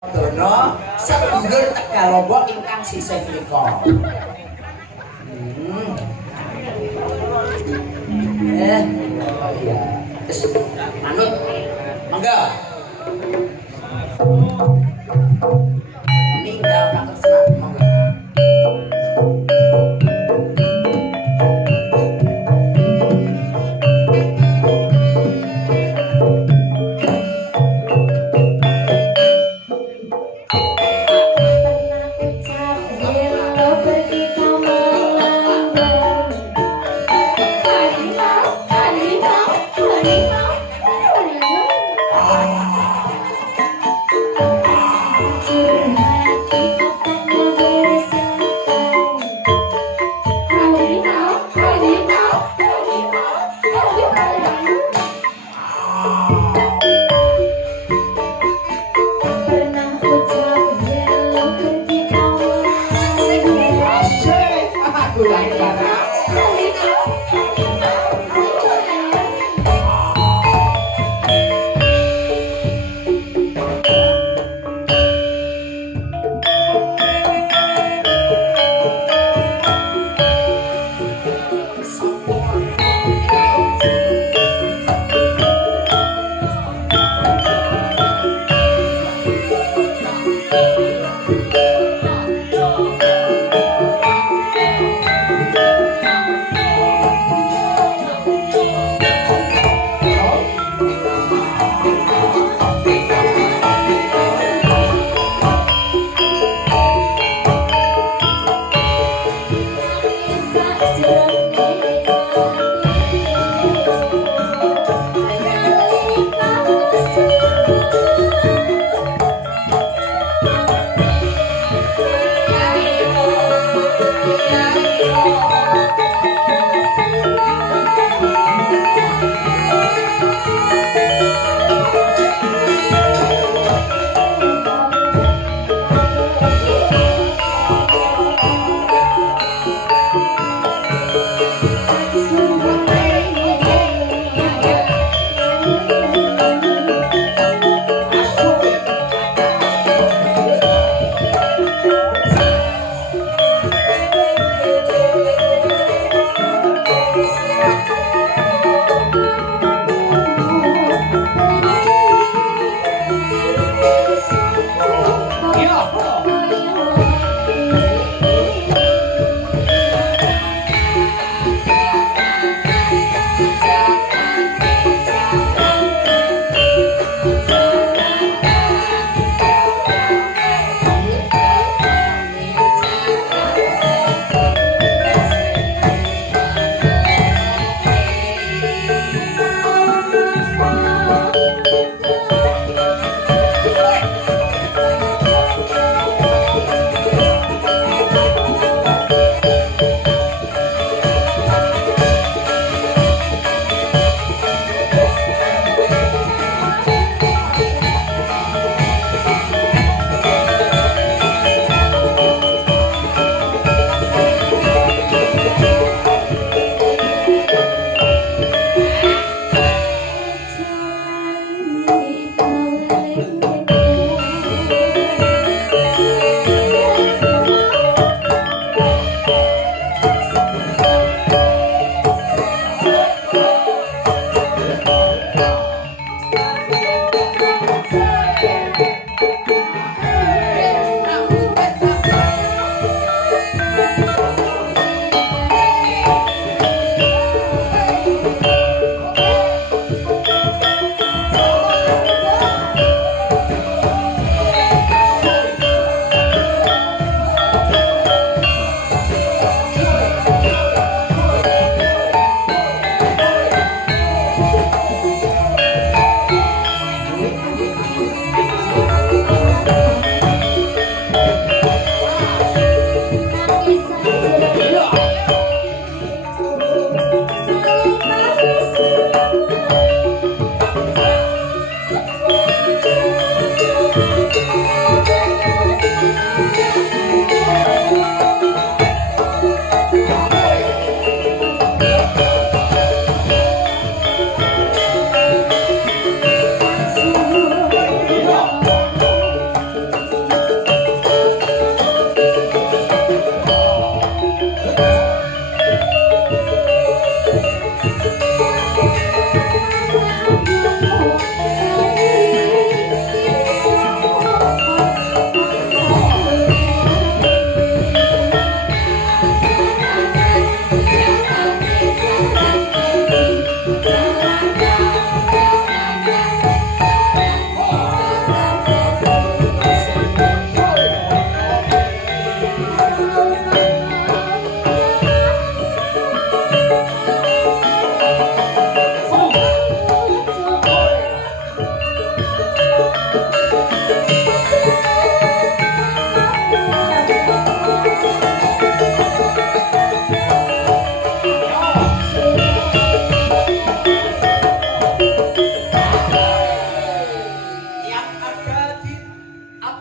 Dono sedulur Tegalombok ingkang sisih mriku. Iya. Wis manut. Mangga. Ninggal Pak Kresna, mangga.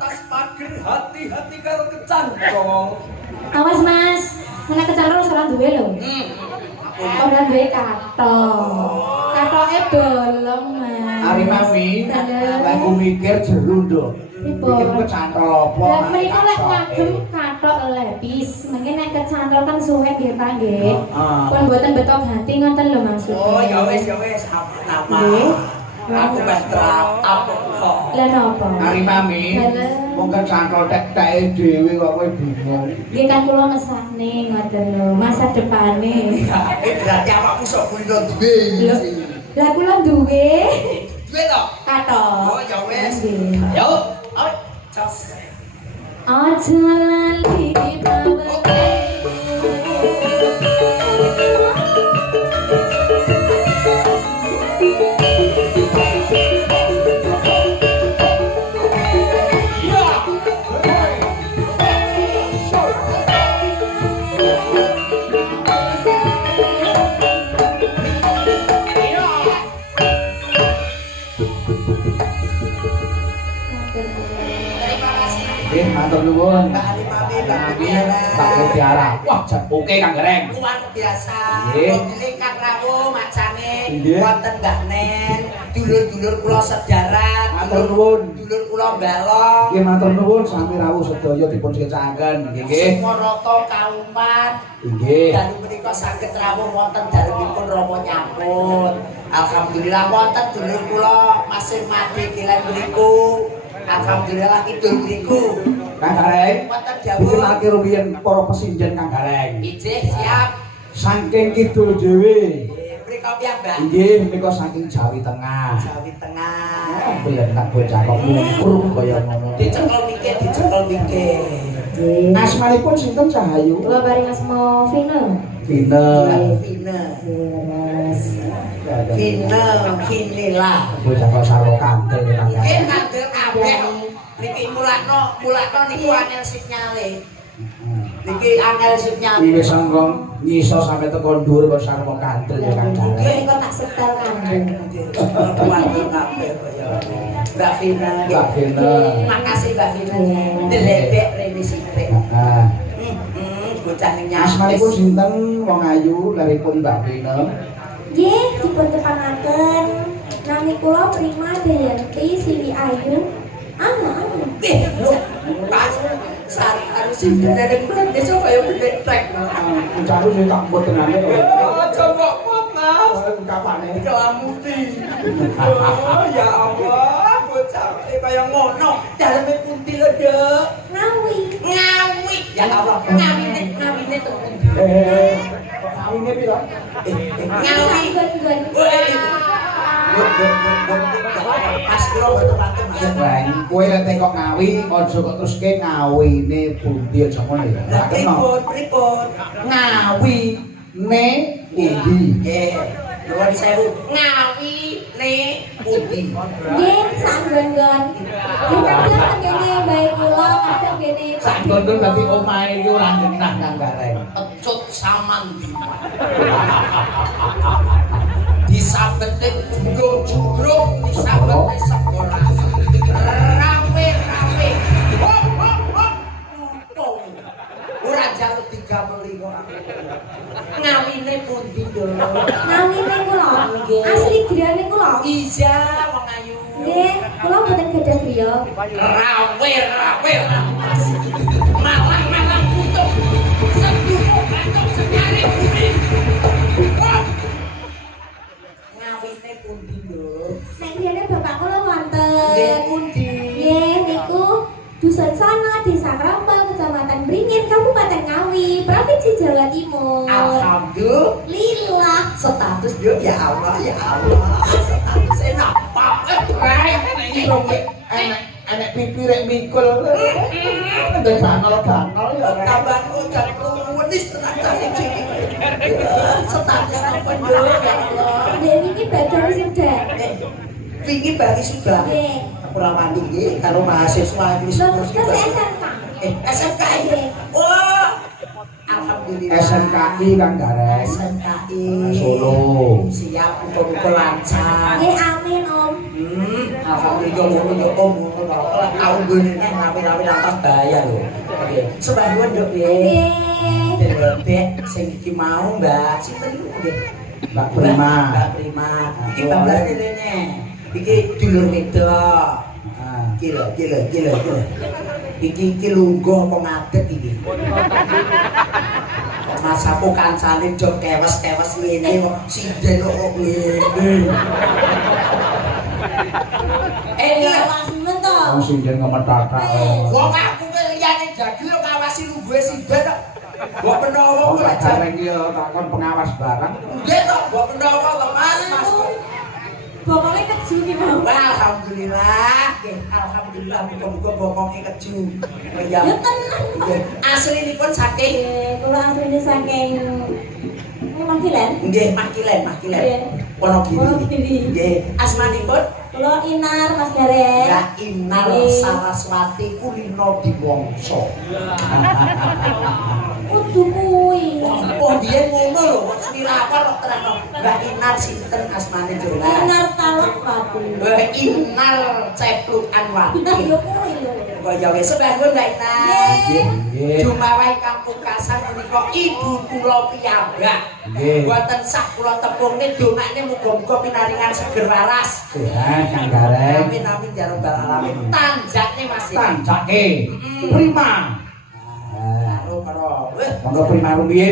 Mas Mager hati-hati karo kecantol. Awas Mas, mana kecantol ora duwe lho. Ora duwe katok. Katoke bolong Mas. Ari mami, aku mikir jeru nduk. Mikir kecantol apa? Lah mriko lek ngagem katok lepis, mungkin nek kecantol kan suwe nggih Pak nggih. Pun mboten betok ganti ngoten lho maksudnya. Oh ya wis nama. Aku wis apa kok. Lah napa? Ari mami, wong kecantol tek-teke dhewe kok kowe bingung. Nggih kan kula mesane ngoten lho, masa depane. Berarti awakmu sok kulo duwe. Lah kula duwe Duwe to? katok. Oh ya wis. Nggih. Yo, ayo. Cos. Aja lali bawa. Matur nuwun. Mbak Ali Mami, Mbak Mbak Mutiara. Wah, jan oke Kang Gareng. Luar biasa. Nggih. Mobil Kang Rawo macane Nggih. wonten Mbak Nen, dulur-dulur kula sedarat, Matur nuwun. dulur kula balong. Nggih matur nuwun sami rawuh sedaya dipun secahaken nggih nggih. Sumoroto Kauman. Nggih. Dalu menika saged rawuh wonten dalemipun Rama nyampun. Alhamdulillah wonten dulur kula masih mati kilen mriku. Alhamdulillah kidul mriku. Kang Gareng. Wonten Iki dawuh. lagi rumiyin para pesinjen Kang Gareng. Ijih siap. Saking kidul dhewe. Mriko piyambak. Nggih menika saking Jawi Tengah. Jawi Tengah. Biyen tak bocah kok mungkur kaya ngono. Dicekel mikir, dicekel mikir. Asmanipun sinten Cahayu? Kula paring asma Vina. Vina. Vina. Yes. Vinilah. Bocah kok salo kantel Kang Nggih Gareng. kandel kabeh. Niki mulakno niku angel sinyale. Niki angel sinyale. Iki wis sangkong ngiso sampe teko dhuwur kok sarwa kantel ya Kang Gareng. Nggih kok tak setel kandung. Kuwi kabeh kaya. Mbak Vina. Mbak Vina. Makasih Mbak Vina. Deledek rene sithik. Heeh. Bocah ning Asmanipun sinten wong ayu laripun Mbak Vina? Nggih, dipun tepangaken. Nami kula Prima Dayanti Siwi Ayu. Pas sari harus sing dereng blek iso kaya blek trek. Ucapu sing tak buat tenane kok. Aja kok pot Mas. Kapane? Kelamuti. Oh ya Allah, bocah kaya ngono. Daleme pundi lho, Dek? Ngawi. Ngawi. Ya Allah, ngawine to. Kawine pira? Ngawi. Gon-gon. Pas kula mboten pantun Mas. Lah, kowe nek tekok ngawi, aja kok terus ke ngawine pundi aja ngono ya. Lah pripun? Ngawine pundi? Nggih. Nuwun sewu. Ngawine pundi? Nggih, sak gon-gon. Dipun ngene bae kula kadang ngene. Sak gondol dadi omahe iki ora genah Kang Gareng. Pecut samandi. Disabetin jugro-jugro, disabetin sekolah. Rame-rame. Hop, hop, hop. Untung. Ora jaluk 30 kok. Ngawine pundi, Dok? Ngawine kula. Asli griyane kula. Iya, wong ayu. Nggih, kula mboten gadah griya. Rawe. Malang-malang putuk. Sedulur batok senyare budi. Hop. Ngawine pundi, Dok? Nek griyane bapak kula wonten. Nggih, pundi? Nggih, niku Dusun Sana, Desa Krambal, Kecamatan Beringin, Kabupaten Ngawi, Provinsi Jawa Timur. Alhamdulillah. Status dia ya Allah. Status enak banget. Iki lho enek pipi rek mikul. Ndek ganol-ganol ya. Kabar ujar wenis tenan siji. Status apa yo ya Allah. Nggih, niki badhe sudah. Wingi bari sudah. Nggih. Ora mandi nggih karo mahasiswa wis Lho, terus terus SMK. SMK nggih. Oh. Alhamdulillah. SMKI Kang Gareng. SMKI Solo. Siap muga-muga lancar. Nggih, amin Om. Alhamdulillah ngono yo om ngono ora tau ngene rapi-rapi nang bayar lho. Oke, sebahuan yo piye? Dek sing iki mau Mbak, sinten iku nggih? Mbak Prima. Mbak Prima. Iki bablas rene. Iki dulur wedok. Gila. Iki lungguh apa ngadeg iki? Mas aku kancane do kewes-kewes ngene kok sinden kok ngene. Iki awakmu to. Wong sinden ngemetak-tak. Wong aku ki liyane dadi yo ngawasi lungguhe sinden kok. Mbok menawa Wong tak jareng iki yo takon pengawas barang. nggih kok mbok menawa to Mas. Bokongnya keju ki mau. Wah, alhamdulillah. Nggih, alhamdulillah muga-muga bokonge keju. Ya. Ya tenan. Nggih, aslinipun saking Kula asline saking Makilen. nggih Makilen. Nggih. Wonogiri. Wonogiri. Nggih, asmanipun Kula Inar Mas Gareng. Ya Inar Saraswati Kulino Diwangsa. Kudu kuwi. Oh, biyen ngono lho, kok swirakon kok terangno. Mbak Inar sinten asmane jenengan? Inar Talak Pati. Mbak Inar Ceplukan Wati. Nah, yo kuwi lho. Kaya wis sebahuan Mbak Inar. Nggih. Jumawahi Kampung Kasan menika ibu kula piyambak. Nggih. Boten sak kula tepungne dongane muga-muga pinaringan seger waras. Sehat Kang Gareng. Amin ya rabbal alamin. Tanjakne Mas. Tancake. Prima. Karo weh Monggo Prima rumiyin.